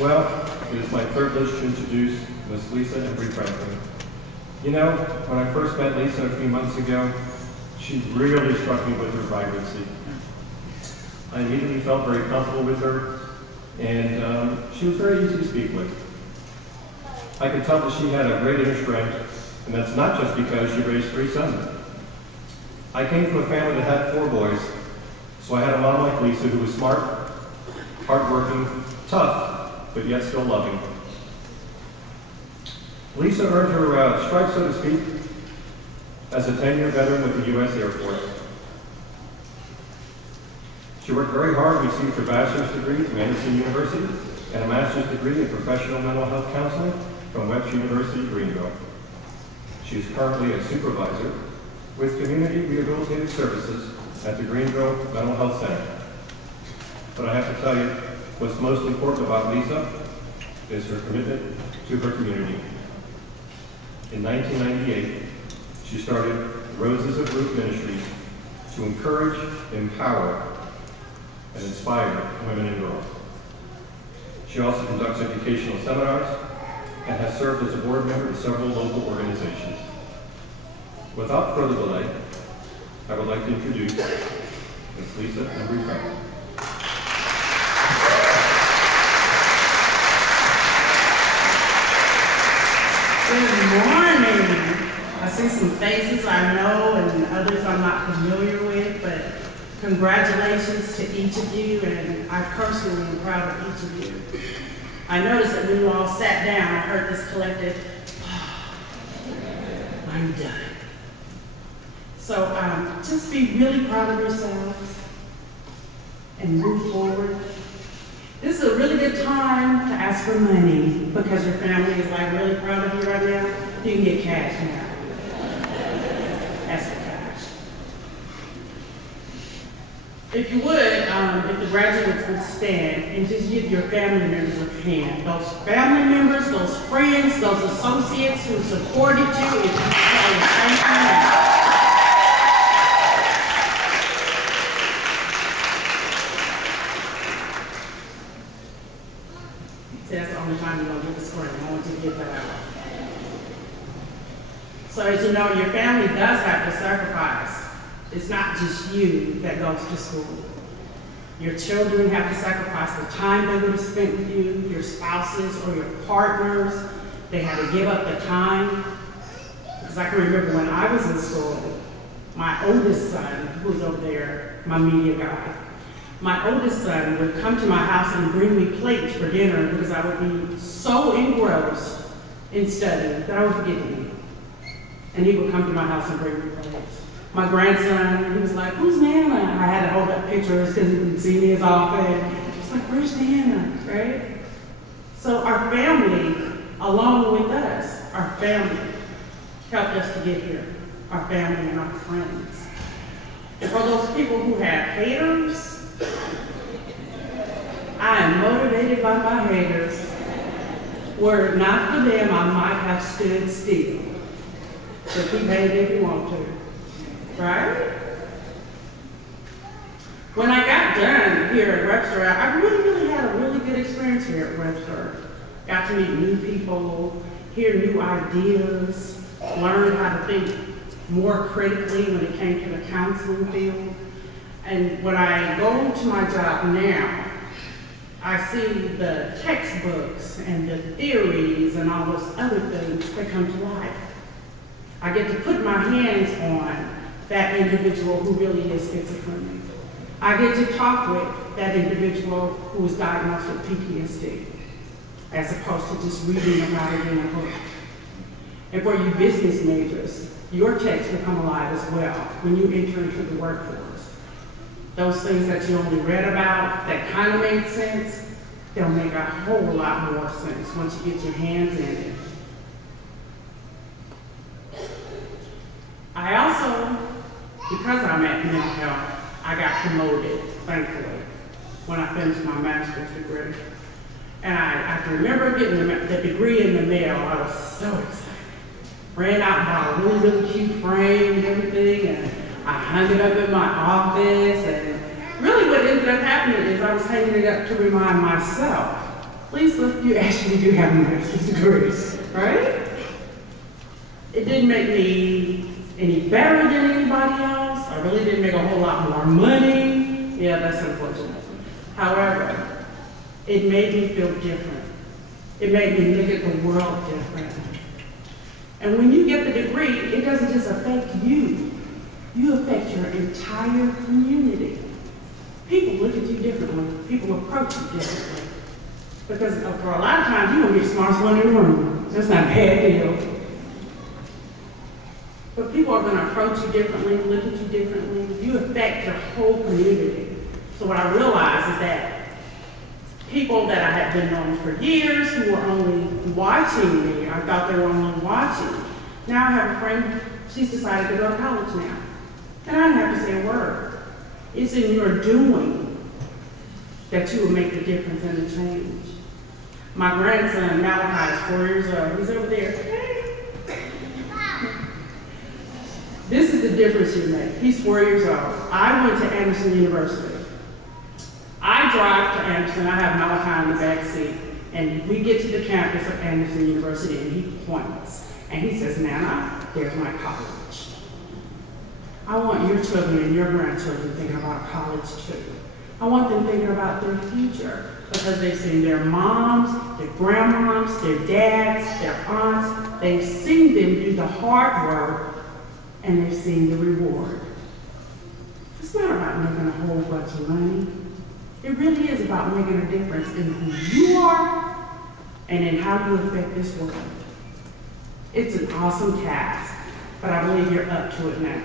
Well, it is my privilege to introduce Miss Lisa Embry Franklin. You know, when I first met Lisa a few months ago, she really struck me with her vibrancy. I immediately felt very comfortable with her, and she was very easy to speak with. I could tell that she had a great inner strength, and that's not just because she raised 3 sons. I came from a family that had 4 boys, so I had a mom like Lisa who was smart, hardworking, tough, but yet still loving. Lisa earned her stripes, so to speak, as a 10-year veteran with the U.S. Air Force. She worked very hard and received her bachelor's degree from Anderson University and a master's degree in professional mental health counseling from Webster University, Greenville. She is currently a supervisor with community rehabilitative services at the Greenville Mental Health Center. But I have to tell you, what's most important about Lisa is her commitment to her community. In 1998, she started Roses of Ruth Ministries to encourage, empower, and inspire women and girls. She also conducts educational seminars and has served as a board member of several local organizations. Without further delay, I would like to introduce Ms. Lisa Embry Franklin. Good morning. I see some faces I know and others I'm not familiar with, but congratulations to each of you, and I personally am proud of each of you. I noticed that when you all sat down, I heard this collective, oh, I'm done. So just be really proud of yourselves and move forward. This is a really good time to ask for money because your family is like really proud of you right now. You can get cash now. Ask for cash. If you would, if the graduates would stand and just give your family members a hand. Those family members, those friends, those associates who supported you, if you can tell them thank you. That's the only time you're going to get the screen. I want you to get that out. So as you know, your family does have to sacrifice. It's not just you that goes to school. Your children have to sacrifice the time they would have spent with you, your spouses or your partners. They had to give up the time. Because I can remember when I was in school, my oldest son, who was over there, my media guy, my oldest son would come to my house and bring me plates for dinner because I would be so engrossed in studying that I would forget to eat. And he would come to my house and bring me plates. My grandson, he was like, who's Nana? I had to hold up pictures because he didn't see me as often. He was like, where's Nana, right? So our family, along with us, our family helped us to get here. Our family and our friends. And for those people who have haters, I am motivated by my haters. Were it not for them, I might have stood still. So keep hating if you want to. Right? When I got done here at Webster, I really had a really good experience here at Webster. Got to meet new people, hear new ideas, learn how to think more critically when it came to the counseling field. And when I go to my job now, I see the textbooks and the theories and all those other things that come to life. I get to put my hands on that individual who really is schizophrenic. I get to talk with that individual who is diagnosed with PTSD, as opposed to just reading about it in a book. And for you business majors, your texts become alive as well when you enter into the workforce. Those things that you only read about that kind of made sense, they'll make a whole lot more sense once you get your hands in it. I also, because I'm at mental health, I got promoted, thankfully, when I finished my master's degree. And I can remember getting the degree in the mail. I was so excited. Ran out and bought a really cute frame and everything, and I hung it up in my office. And really what ended up happening is I was hanging it up to remind myself Lisa, you actually do have a master's degree, right? It didn't make me any better than anybody else. I really didn't make a whole lot more money. Yeah, that's unfortunate. However, it made me feel different. It made me look at the world different. And when you get the degree, it doesn't just affect you. You affect your entire community. People look at you differently. People approach you differently. Because for a lot of times, you're going to be the smartest one in the room. That's not a bad deal. But people are going to approach you differently, look at you differently. You affect your whole community. So what I realized is that people that I had been known for years who were only watching me, I thought they were only watching. Now I have a friend, she's decided to go to college now. And I didn't have to say a word. It's in your doing that you will make the difference and the change. My grandson, Malachi, is 4 years old. He's over there. This is the difference you make. He's 4 years old. I went to Anderson University. I drive to Anderson. I have Malachi in the back seat. And we get to the campus of Anderson University, and he points. And he says, Nana, there's my college. I want your children and your grandchildren thinking about college, too. I want them thinking about their future because they've seen their moms, their grandmoms, their dads, their aunts. They've seen them do the hard work, and they've seen the reward. It's not about making a whole bunch of money. It really is about making a difference in who you are and in how you affect this world. It's an awesome task, but I believe you're up to it now.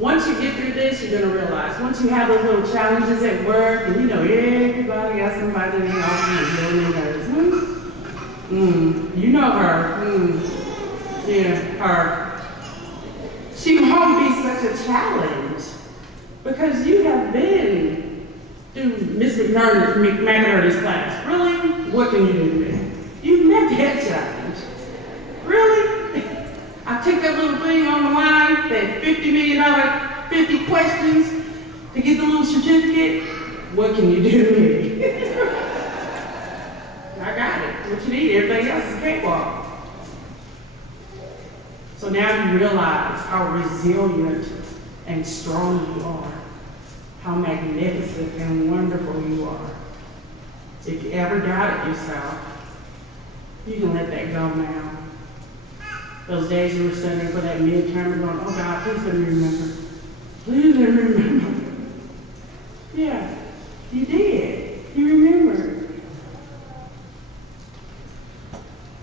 Once you get through this, you're going to realize, once you have those little challenges at work, and you know everybody got somebody in the office and doing nervous. You know her. Yeah, her. She won't be such a challenge because you have been through Miss McAlister's class. Really? What can you do today? You've met that challenge. Really? I took that little thing on the line, that $50 million, 50 questions to get the little certificate. What can you do to me? I got it. What you need, everything else is cakewalk. So now you realize how resilient and strong you are, how magnificent and wonderful you are. If you ever doubted yourself, you can let that go now. Those days you were studying for that midterm and going, oh God, please let me remember. Please let me remember. Yeah, you did. You remembered.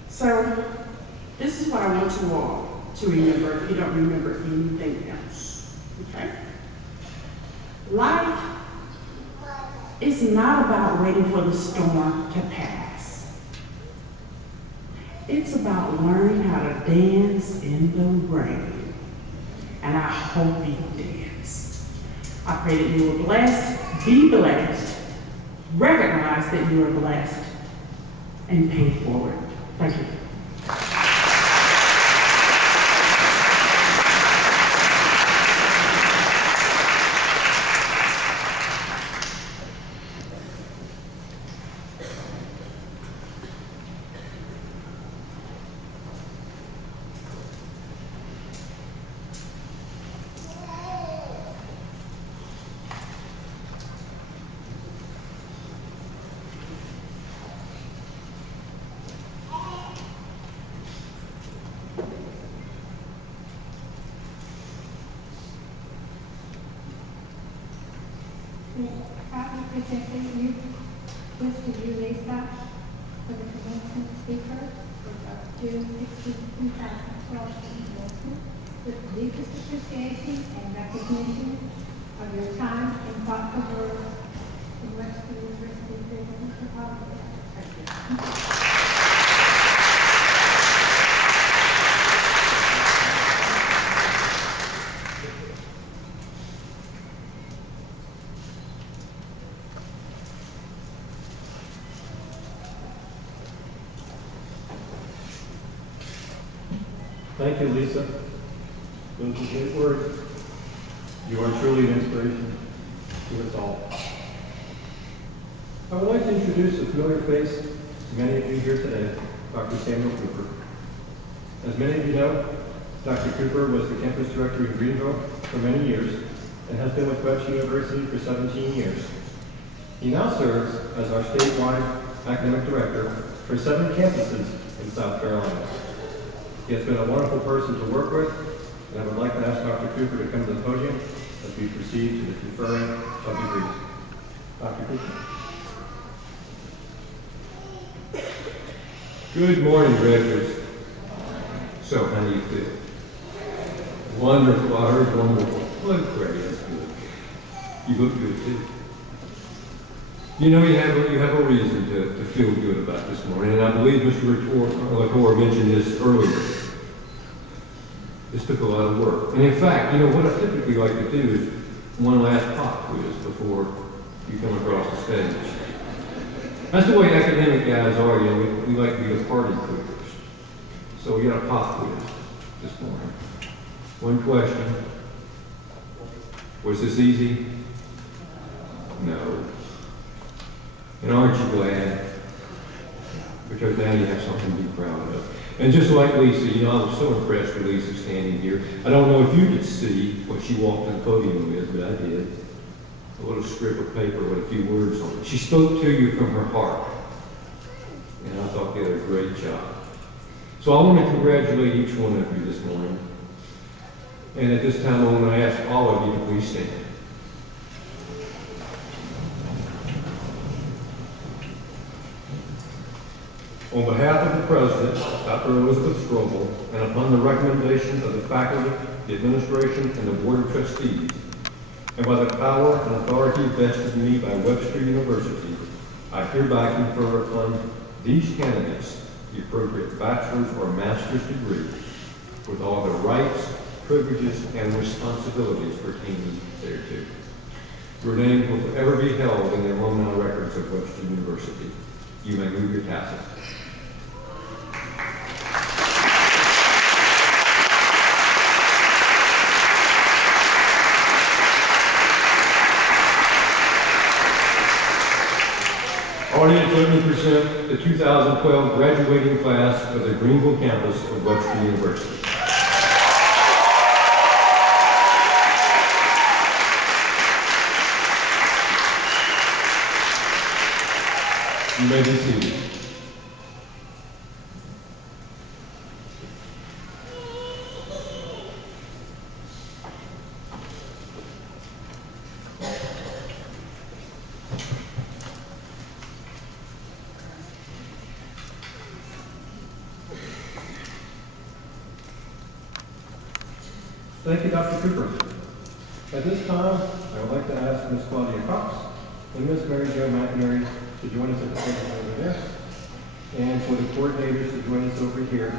So, this is what I want you all to remember if you don't remember anything else. Okay? Life is not about waiting for the storm to pass. It's about learning how to dance in the rain. And I hope you dance. I pray that you are blessed, be blessed, recognize that you are blessed, and pay it forward. Thank you. Proudly presenting you with you, Lisa, for the commencement speaker of June 16, 2012 commencement, with the deepest appreciation and recognition of your time and thoughtful work in Webster University, Greenville, Metropolitan. Thank you. Thank you, Lisa. Those are great words. You are truly an inspiration to us all. I would like to introduce a familiar face to many of you here today, Dr. Samuel Cooper. As many of you know, Dr. Cooper was the campus director in Greenville for many years and has been with Webster University for 17 years. He now serves as our statewide academic director for 7 campuses in South Carolina. He has been a wonderful person to work with, and I would like to ask Dr. Cooper to come to the podium as we proceed to the conferring of degrees. Dr. Cooper. Good morning, graduates. So, how do you feel? Wonderful. I heard wonderful. Well, great. That's good. You look good, too. You know, you have a reason to feel good about this morning, and I believe Mr. LaCour mentioned this earlier. This took a lot of work. And in fact, you know, what I typically like to do is one last pop quiz before you come across the stage. That's the way academic guys are, you know, we like to be the party quickers. So we got a pop quiz this morning. One question. Was this easy? No. And aren't you glad? Because now you have something to be proud of. And just like Lisa, you know, I was so impressed with Lisa standing here. I don't know if you could see what she walked to the podium with, but I did. A little strip of paper with a few words on it. She spoke to you from her heart. And I thought you did a great job. So I want to congratulate each one of you this morning. And at this time, I want to ask all of you to please stand. On behalf of the President, Dr. Elizabeth Strobel, and upon the recommendation of the faculty, the administration, and the Board of Trustees, and by the power and authority vested in me by Webster University, I hereby confer upon these candidates the appropriate bachelor's or master's degree with all the rights, privileges, and responsibilities pertaining thereto. Your name will forever be held in the alumni records of Webster University. You may move your tassels. Audience, let me present the 2012 graduating class of the Greenville campus of Webster University. You may be seated. Thank you, Dr. Cooper. At this time, I would like to ask Ms. Claudia Cox and Ms. Mary Jo McInerney to join us at the podium over there, and for the coordinators to join us over here